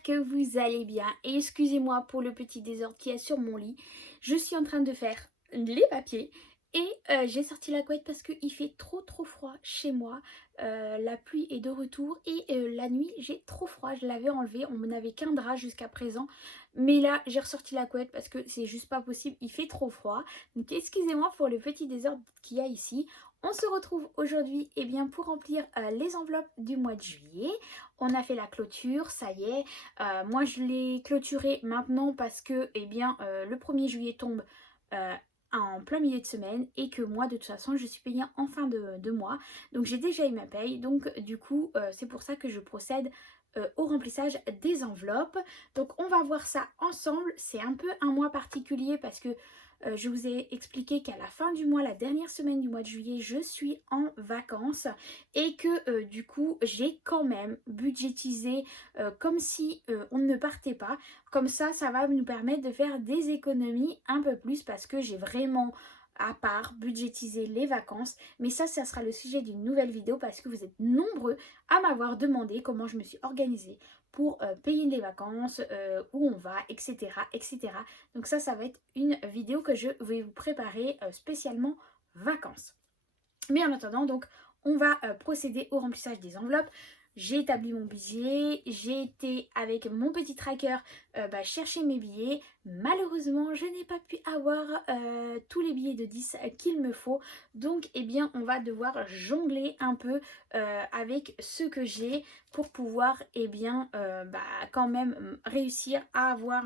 j'espère que vous allez bien et excusez-moi pour le petit désordre qu'il y a sur mon lit. Je suis en train de faire les papiers et j'ai sorti la couette parce qu'il fait trop froid chez moi. La pluie est de retour et la nuit j'ai trop froid, je l'avais enlevé, on n'avait qu'un drap jusqu'à présent. Mais là j'ai ressorti la couette parce que c'est juste pas possible, il fait trop froid. Donc excusez-moi pour le petit désordre qu'il y a ici. On se retrouve aujourd'hui pour remplir les enveloppes du mois de juillet. On a fait la clôture, ça y est. Moi je l'ai clôturé maintenant parce que le 1er juillet tombe euh, en plein milieu de semaine et que moi de toute façon je suis payée en fin de mois. Donc j'ai déjà eu ma paye. Donc du coup c'est pour ça que je procède au remplissage des enveloppes. Donc on va voir ça ensemble. C'est un peu un mois particulier parce que je vous ai expliqué qu'à la fin du mois, la dernière semaine du mois de juillet, je suis en vacances et que du coup, j'ai quand même budgétisé comme si on ne partait pas. Comme ça va nous permettre de faire des économies un peu plus parce que j'ai vraiment à part budgétiser les vacances. Mais ça sera le sujet d'une nouvelle vidéo parce que vous êtes nombreux à m'avoir demandé comment je me suis organisée pour payer les vacances, où on va, etc., etc. Donc ça va être une vidéo que je vais vous préparer spécialement vacances. Mais en attendant, donc, on va procéder au remplissage des enveloppes. J'ai établi mon budget, j'ai été avec mon petit tracker chercher mes billets. Malheureusement, je n'ai pas pu avoir tous les billets de 10 qu'il me faut. Donc, on va devoir jongler un peu avec ce que j'ai pour pouvoir quand même réussir à avoir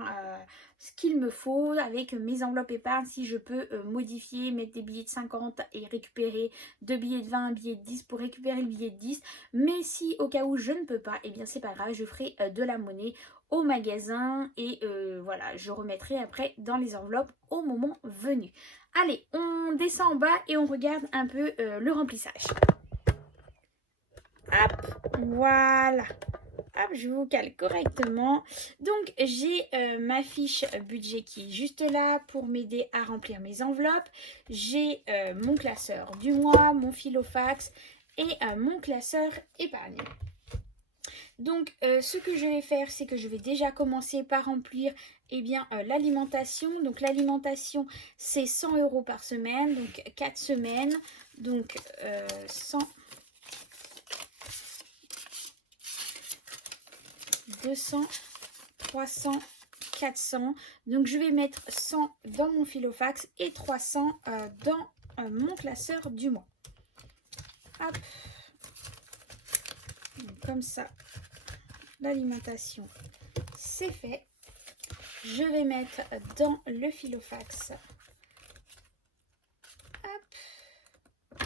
ce qu'il me faut avec mes enveloppes épargne. Si je peux modifier, mettre des billets de 50 et récupérer 2 billets de 20, un billet de 10 pour récupérer le billet de 10. Mais si au cas où je ne peux pas, c'est pas grave, je ferai de la monnaie au magasin et voilà, je remettrai après dans les enveloppes au moment venu. Allez, on descend en bas et on regarde un peu le remplissage. Hop, voilà. Hop, je vous cale correctement. Donc, j'ai ma fiche budget qui est juste là pour m'aider à remplir mes enveloppes. J'ai mon classeur du mois, mon filofax et mon classeur épargne. Donc, ce que je vais faire, c'est que je vais déjà commencer par remplir l'alimentation. Donc, l'alimentation, c'est 100 € par semaine, donc 4 semaines. Donc, 100, 200, 300, 400. Donc, je vais mettre 100 dans mon filofax et 300 dans mon classeur du mois. Hop. Donc, comme ça, l'alimentation, c'est fait. Je vais mettre dans le filofax. Hop.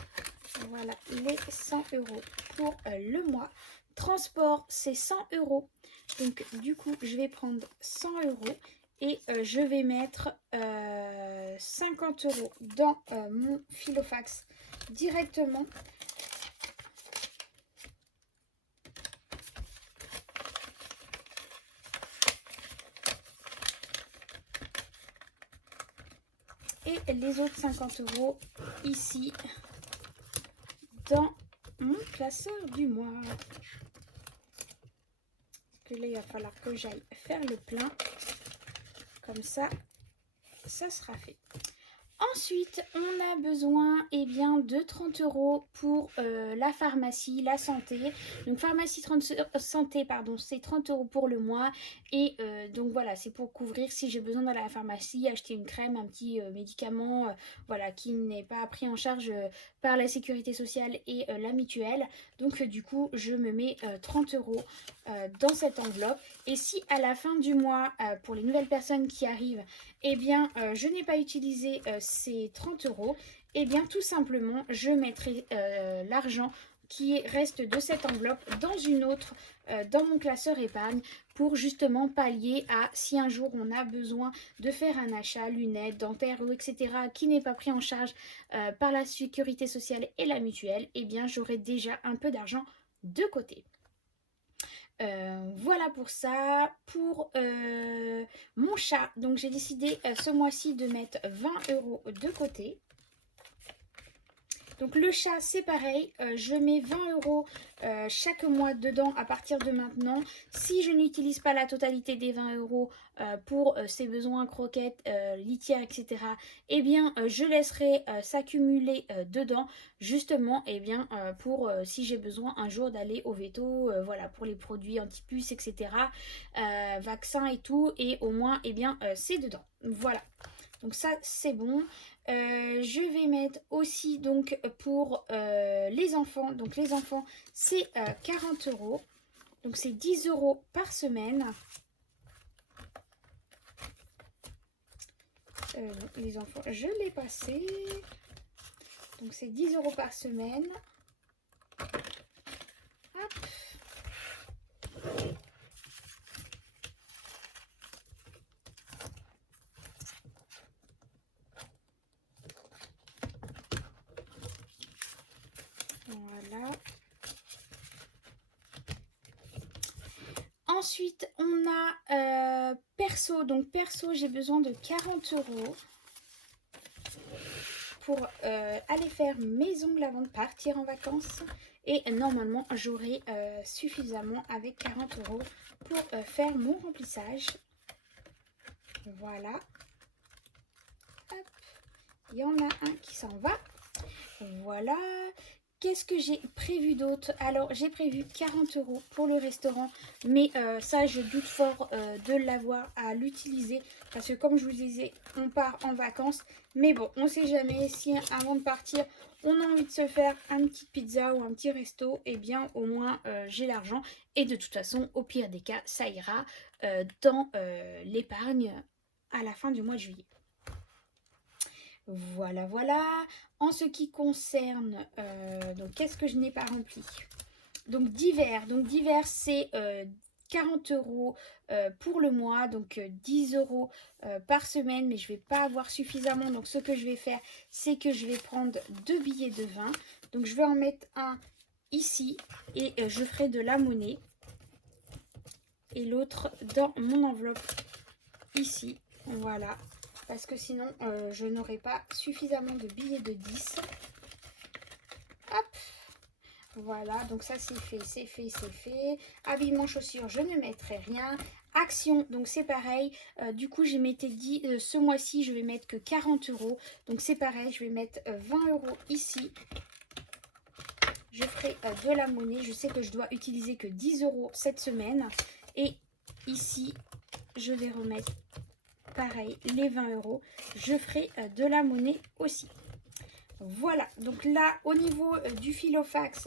Voilà, les 100 € pour le mois. Transport, c'est 100 €. Donc, du coup, je vais prendre 100 € et je vais mettre 50 € dans mon filofax directement. Et les autres 50 € ici dans mon classeur du mois. Que là, il va falloir que j'aille faire le plein. Comme ça, ça sera fait. Ensuite, on a besoin de 30 € pour la pharmacie, la santé. Donc pharmacie santé, pardon, c'est 30 € pour le mois. Et donc voilà, c'est pour couvrir si j'ai besoin d'aller à la pharmacie, acheter une crème, un petit médicament, voilà, qui n'est pas pris en charge par la sécurité sociale et la mutuelle. Donc du coup, je me mets 30 € dans cette enveloppe. Et si à la fin du mois, pour les nouvelles personnes qui arrivent, je n'ai pas utilisé ces 30 €, tout simplement, je mettrai l'argent qui reste de cette enveloppe dans une autre, dans mon classeur épargne, pour justement pallier à si un jour on a besoin de faire un achat, lunettes, dentaires, etc., qui n'est pas pris en charge par la sécurité sociale et la mutuelle, j'aurai déjà un peu d'argent de côté. Voilà pour ça. Pour mon chat, donc j'ai décidé ce mois-ci de mettre 20 € de côté. Donc le chat c'est pareil, je mets 20 € chaque mois dedans à partir de maintenant. Si je n'utilise pas la totalité des 20 € pour ses besoins croquettes, litières, etc., eh bien je laisserai s'accumuler dedans justement pour si j'ai besoin un jour d'aller au veto, voilà, pour les produits anti-puces, etc., vaccins et tout, et au moins c'est dedans. Voilà. Donc ça c'est bon. Je vais mettre aussi donc pour les enfants. Donc les enfants c'est 40 €. Donc c'est 10 € par semaine. Les enfants, je l'ai passé. Donc c'est 10 € par semaine. Hop. Voilà. Ensuite, on a perso. Donc perso, j'ai besoin de 40 € pour aller faire mes ongles avant de partir en vacances. Et normalement, j'aurai suffisamment avec 40 € pour faire mon remplissage. Voilà. Hop. Il y en a un qui s'en va. Voilà. Qu'est-ce que j'ai prévu d'autre? Alors, j'ai prévu 40 € pour le restaurant. Mais ça, je doute fort de l'avoir à l'utiliser. Parce que comme je vous disais, on part en vacances. Mais bon, on ne sait jamais si avant de partir, on a envie de se faire une petite pizza ou un petit resto. Eh bien, au moins, j'ai l'argent. Et de toute façon, au pire des cas, ça ira dans l'épargne à la fin du mois de juillet. Voilà, voilà. En ce qui concerne, donc qu'est-ce que je n'ai pas rempli? Donc divers. Donc divers, c'est 40 € pour le mois, donc 10 € par semaine, mais je ne vais pas avoir suffisamment. Donc ce que je vais faire, c'est que je vais prendre 2 billets de 20. Donc je vais en mettre un ici et je ferai de la monnaie. Et l'autre dans mon enveloppe ici. Voilà. Parce que sinon, je n'aurai pas suffisamment de billets de 10. Hop. Voilà, donc ça c'est fait, c'est fait, c'est fait. Habillement, chaussures, je ne mettrai rien. Action, donc c'est pareil. Du coup, je m'étais dit, ce mois-ci, je vais mettre que 40 €. Donc c'est pareil, je vais mettre 20 € ici. Je ferai de la monnaie. Je sais que je dois utiliser que 10 € cette semaine. Et ici, je vais remettre pareil, les 20 €. Je ferai de la monnaie aussi. Voilà, donc là, au niveau du filofax,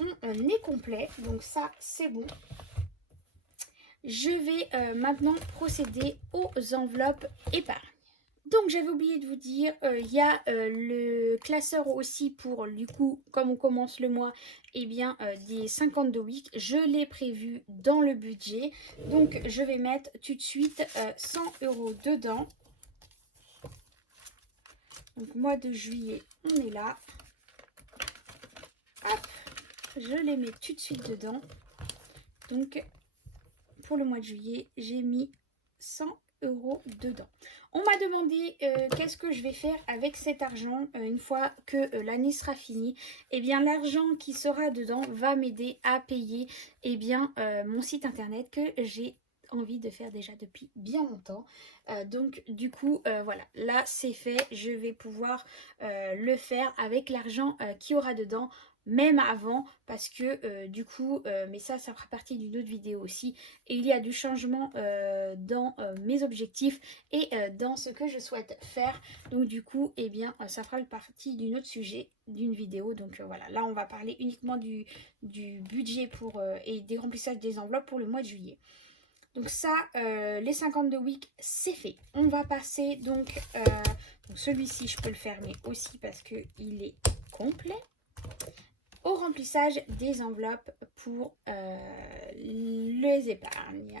on est complet. Donc ça, c'est bon. Je vais maintenant procéder aux enveloppes épargne. Donc j'avais oublié de vous dire, il y a le classeur aussi pour, du coup, comme on commence le mois, eh bien des 52 weeks. Je l'ai prévu dans le budget. Donc je vais mettre tout de suite 100 € dedans. Donc mois de juillet, on est là. Hop, je les mets tout de suite dedans. Donc pour le mois de juillet, j'ai mis 100 € dedans. On m'a demandé qu'est-ce que je vais faire avec cet argent une fois que l'année sera finie. Eh bien l'argent qui sera dedans va m'aider à payer mon site internet que j'ai envie de faire déjà depuis bien longtemps. Donc du coup voilà, là c'est fait, je vais pouvoir le faire avec l'argent qui aura dedans, même avant, parce que du coup mais ça fera partie d'une autre vidéo aussi, et il y a du changement dans mes objectifs et dans ce que je souhaite faire. Donc du coup ça fera partie d'un autre sujet d'une vidéo. Donc voilà, là on va parler uniquement du budget pour et des remplissages des enveloppes pour le mois de juillet. Donc ça, les 52 weeks, c'est fait. On va passer donc celui-ci, je peux le fermer aussi parce qu'il est complet. Au remplissage des enveloppes pour les épargnes.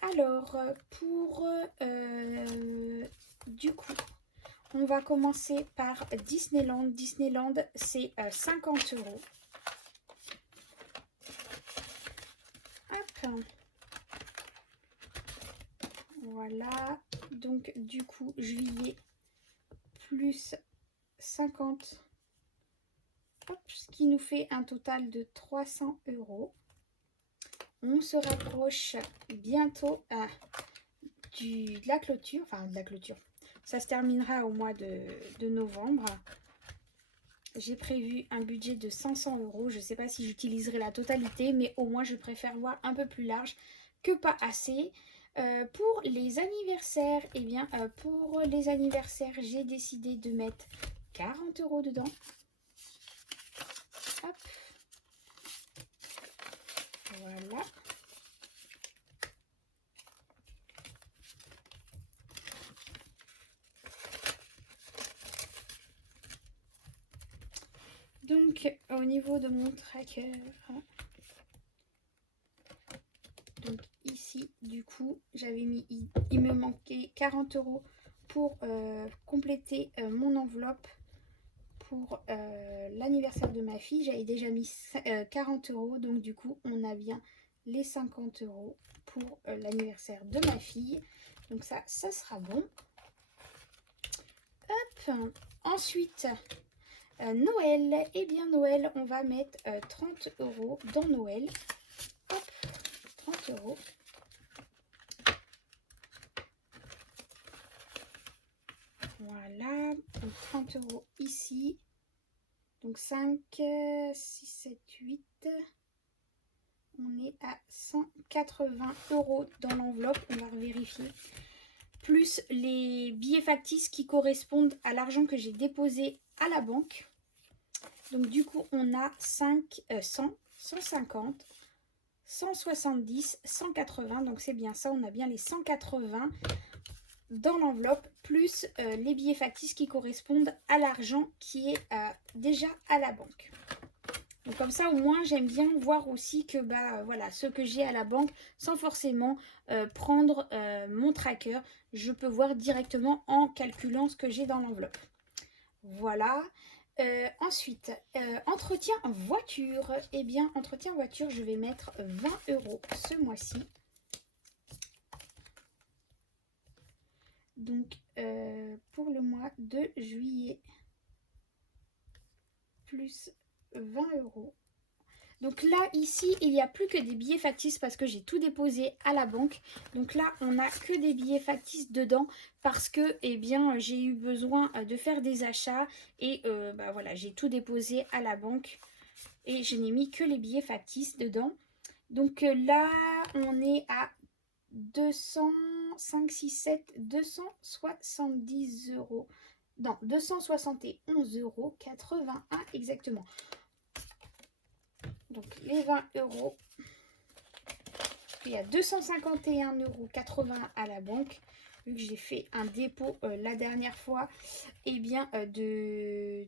Alors, pour du coup, on va commencer par Disneyland. Disneyland, c'est 50 €. Hop. Voilà, donc du coup juillet plus 50 Hop, ce qui nous fait un total de 300 €. On se rapproche bientôt de la clôture. Enfin, de la clôture. Ça se terminera au mois de novembre. J'ai prévu un budget de 500 €. Je ne sais pas si j'utiliserai la totalité, mais au moins je préfère voir un peu plus large que pas assez. Pour les anniversaires, eh bien, pour les anniversaires, j'ai décidé de mettre 40 € dedans. Hop. Voilà. Donc, au niveau de mon tracker, donc ici, du coup, j'avais mis, il me manquait 40 € pour compléter mon enveloppe pour l'anniversaire de ma fille. J'avais déjà mis 40 €, donc du coup, on a bien les 50 € pour l'anniversaire de ma fille. Donc ça sera bon. Hop. Ensuite, Noël. Eh bien, Noël, on va mettre 30 € dans Noël. Hop, 30 €. Voilà, donc 30 € ici. Donc 5, 6, 7, 8. On est à 180 € dans l'enveloppe. On va vérifier. Plus les billets factices qui correspondent à l'argent que j'ai déposé à la banque. Donc du coup, on a 100, 150, 170, 180. Donc c'est bien ça, on a bien les 180 dans l'enveloppe, plus les billets factices qui correspondent à l'argent qui est déjà à la banque. Donc comme ça, au moins, j'aime bien voir aussi que voilà, ce que j'ai à la banque, sans forcément prendre mon tracker, je peux voir directement en calculant ce que j'ai dans l'enveloppe. Voilà. Ensuite, entretien voiture. Eh bien, entretien voiture, je vais mettre 20 € ce mois-ci. Donc, pour le mois de juillet, plus 20 €. Donc là, ici, il n'y a plus que des billets factices parce que j'ai tout déposé à la banque. Donc là, on n'a que des billets factices dedans parce que, eh bien, j'ai eu besoin de faire des achats et voilà, j'ai tout déposé à la banque et je n'ai mis que les billets factices dedans. Donc là, on est à 205, 6, 7, 270 €. Non, 271,81 € exactement. Donc les 20 €. Il y a 251,80 € à la banque. Vu que j'ai fait un dépôt la dernière fois, eh bien de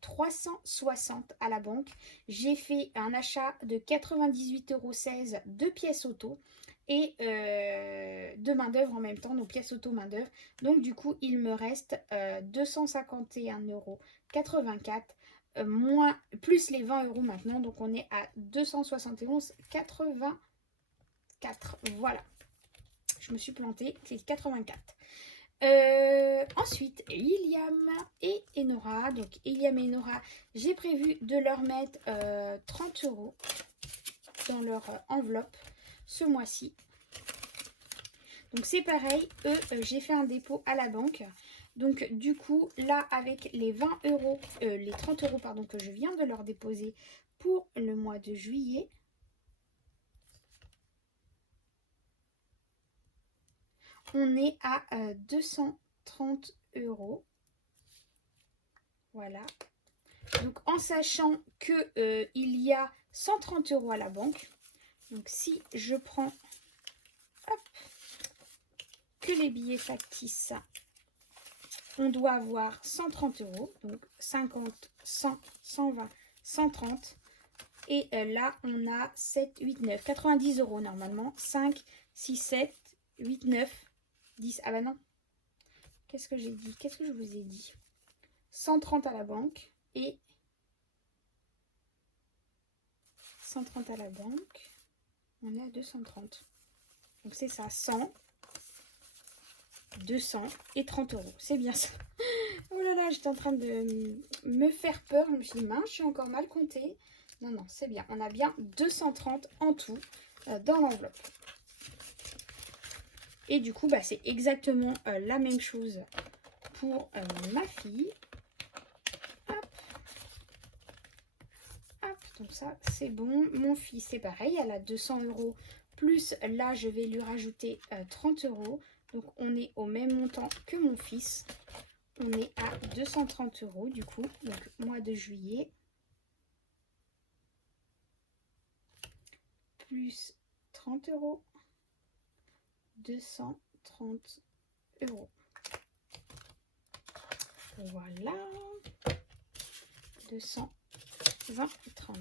360 à la banque. J'ai fait un achat de 98,16 € de pièces auto et de main d'œuvre en même temps, donc pièces auto main d'œuvre. Donc du coup, il me reste 251,84 € moins plus les 20 € maintenant, donc on est à 271,84 €. Voilà, je me suis plantée, c'est 84. Ensuite, Iliam et Enora. Donc, Iliam et Enora, j'ai prévu de leur mettre 30 € dans leur enveloppe ce mois-ci. Donc, c'est pareil. Eux, j'ai fait un dépôt à la banque. Donc, du coup, là, avec les 20 €, les 30 € pardon, que je viens de leur déposer pour le mois de juillet, on est à 230 €. Voilà. Donc en sachant que il y a 130 € à la banque. Donc si je prends que les billets factices, on doit avoir 130 €. Donc 50, 100, 120, 130. Et là, on a 7, 8, 9, 90 € normalement. 5, 6, 7, 8, 9, 10. Ah bah non. Qu'est-ce que j'ai dit? Qu'est-ce que je vous ai dit? 130 à la banque et 130 à la banque. On est à 230. Donc c'est ça, 100, 200 et 30 euros. C'est bien ça. Oh là là, j'étais en train de me faire peur. Je me suis dit, mince, je suis encore mal comptée. Non, non, c'est bien. On a bien 230 en tout dans l'enveloppe. Et du coup, bah, c'est exactement la même chose pour ma fille. Hop. Hop, donc ça, c'est bon. Mon fils, c'est pareil. Elle a 200 euros. Plus là, je vais lui rajouter 30 euros. Donc, on est au même montant que mon fils. On est à 230 euros du coup. Donc, mois de juillet. Plus 30 euros. 230 euros. Voilà. 220 et 30.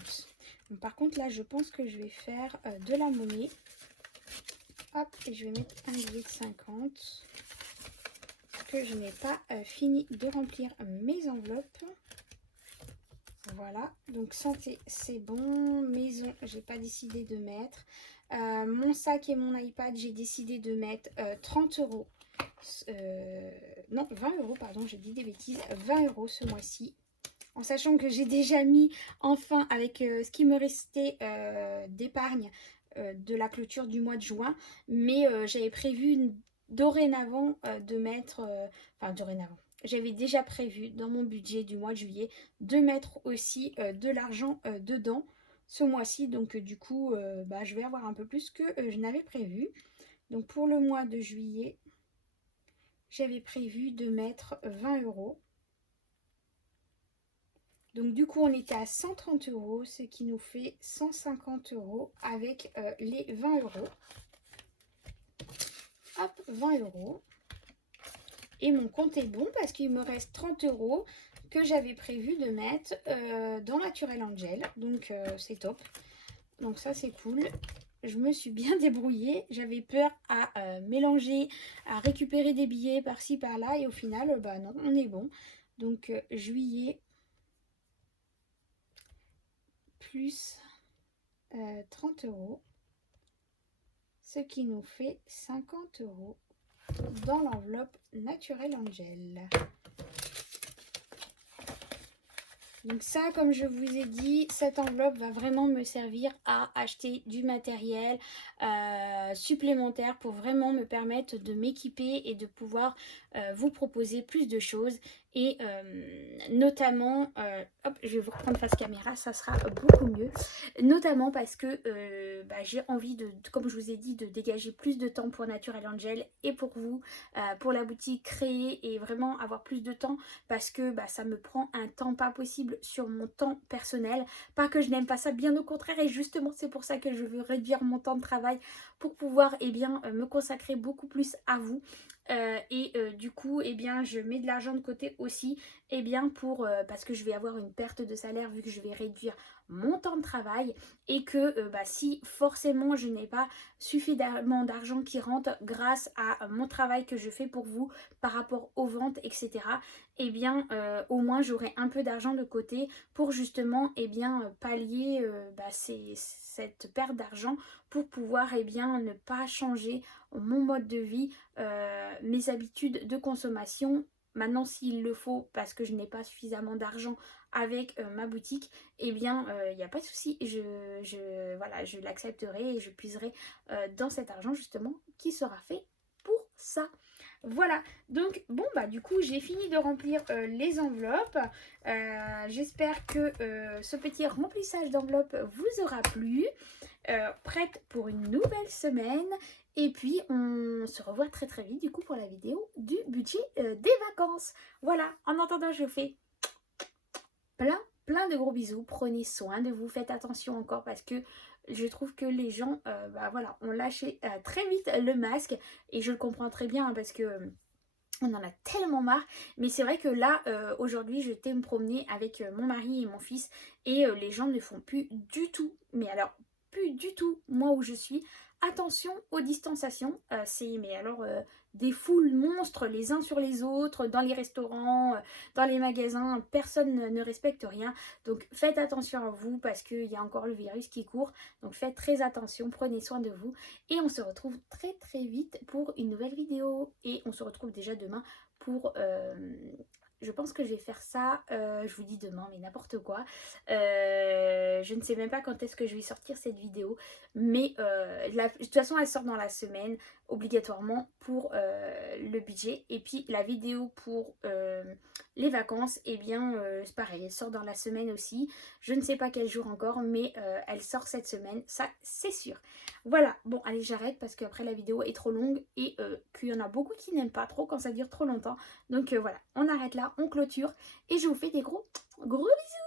Bon, par contre, là, je pense que je vais faire de la monnaie. Hop, et je vais mettre un billet de 50. Que je n'ai pas fini de remplir mes enveloppes. Voilà, donc santé, c'est bon. Maison, j'ai pas décidé de mettre. Mon sac et mon iPad, j'ai décidé de mettre 30 euros. Non, 20 euros, pardon, j'ai dit des bêtises. 20 euros ce mois-ci. En sachant que j'ai déjà mis, enfin, avec ce qui me restait d'épargne de la clôture du mois de juin. Mais j'avais prévu dorénavant de mettre... enfin, dorénavant. J'avais déjà prévu dans mon budget du mois de juillet de mettre aussi de l'argent dedans ce mois-ci. Donc du coup, bah, je vais avoir un peu plus que je n'avais prévu. Donc pour le mois de juillet, j'avais prévu de mettre 20 euros. Donc du coup, on était à 130 euros, ce qui nous fait 150 euros avec les 20 euros. Hop, 20 euros. Et mon compte est bon parce qu'il me reste 30 euros que j'avais prévu de mettre dans Naturel Angel. Donc c'est top. Donc ça c'est cool. Je me suis bien débrouillée. J'avais peur à mélanger, à récupérer des billets par-ci par-là. Et au final, bah non, on est bon. Donc juillet plus 30 euros. Ce qui nous fait 50 euros dans l'enveloppe Naturel Angel. Donc ça, comme je vous ai dit, cette enveloppe va vraiment me servir à acheter du matériel supplémentaire pour vraiment me permettre de m'équiper et de pouvoir vous proposer plus de choses. Et notamment, hop, je vais vous reprendre face caméra, ça sera beaucoup mieux. Notamment parce que bah, j'ai envie de, comme je vous ai dit, de dégager plus de temps pour Naturel Angel et pour vous, pour la boutique, créer et vraiment avoir plus de temps parce que bah, ça me prend un temps pas possible sur mon temps personnel. Pas que je n'aime pas ça, bien au contraire, et justement c'est pour ça que je veux réduire mon temps de travail pour pouvoir me consacrer beaucoup plus à vous. Du coup je mets de l'argent de côté aussi pour parce que je vais avoir une perte de salaire vu que je vais réduire mon temps de travail et que si forcément je n'ai pas suffisamment d'argent qui rentre grâce à mon travail que je fais pour vous par rapport aux ventes, etc., au moins j'aurai un peu d'argent de côté pour justement pallier cette perte d'argent pour pouvoir ne pas changer mon mode de vie, mes habitudes de consommation. Maintenant, s'il le faut, parce que je n'ai pas suffisamment d'argent avec ma boutique, il n'y a pas de souci, je l'accepterai et je puiserai dans cet argent justement qui sera fait pour ça. Voilà, donc bon bah du coup j'ai fini de remplir les enveloppes. J'espère que ce petit remplissage d'enveloppes vous aura plu. Prête pour une nouvelle semaine. Et puis on se revoit très très vite du coup pour la vidéo du budget des vacances. Voilà, en attendant je vous fais plein de gros bisous. Prenez soin de vous, faites attention encore parce que je trouve que les gens ont lâché très vite le masque. Et je le comprends très bien parce que on en a tellement marre. Mais c'est vrai que là aujourd'hui j'étais me promener avec mon mari et mon fils et les gens ne font plus du tout, mais alors plus du tout, moi où je suis, attention aux distanciations. C'est mais alors des foules monstres les uns sur les autres, dans les restaurants, dans les magasins, personne ne respecte rien. Donc faites attention à vous parce qu'il y a encore le virus qui court. Donc faites très attention, prenez soin de vous. Et on se retrouve très très vite pour une nouvelle vidéo. Et on se retrouve déjà demain pour... je pense que je vais faire ça, je vous dis demain, mais n'importe quoi. Je ne sais même pas quand est-ce que je vais sortir cette vidéo. Mais de toute façon, elle sort dans la semaine, obligatoirement, pour le budget. Et puis la vidéo pour les vacances, eh bien, c'est pareil, elle sort dans la semaine aussi. Je ne sais pas quel jour encore, mais elle sort cette semaine, ça c'est sûr. Voilà, bon, allez, j'arrête parce qu'après la vidéo est trop longue et qu'il y en a beaucoup qui n'aiment pas trop quand ça dure trop longtemps. Donc voilà, on arrête là, on clôture et je vous fais des gros bisous.